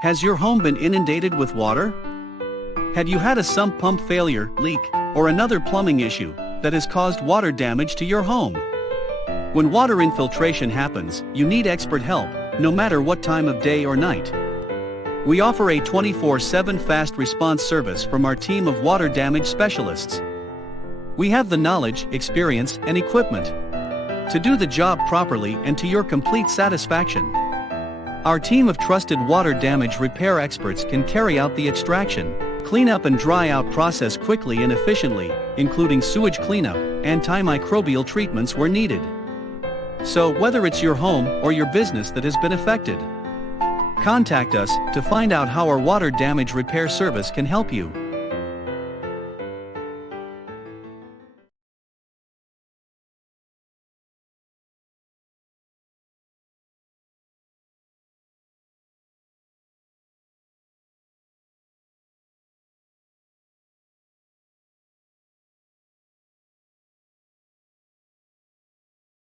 Has your home been inundated with water? Have you had a sump pump failure, leak, or another plumbing issue that has caused water damage to your home? When water infiltration happens, you need expert help, no matter what time of day or night. We offer a 24/7 fast response service from our team of water damage specialists. We have the knowledge, experience, and equipment to do the job properly and to your complete satisfaction. Our team of trusted water damage repair experts can carry out the extraction, cleanup and dry out process quickly and efficiently, including sewage cleanup, antimicrobial treatments where needed. So, whether it's your home or your business that has been affected, contact us to find out how our water damage repair service can help you.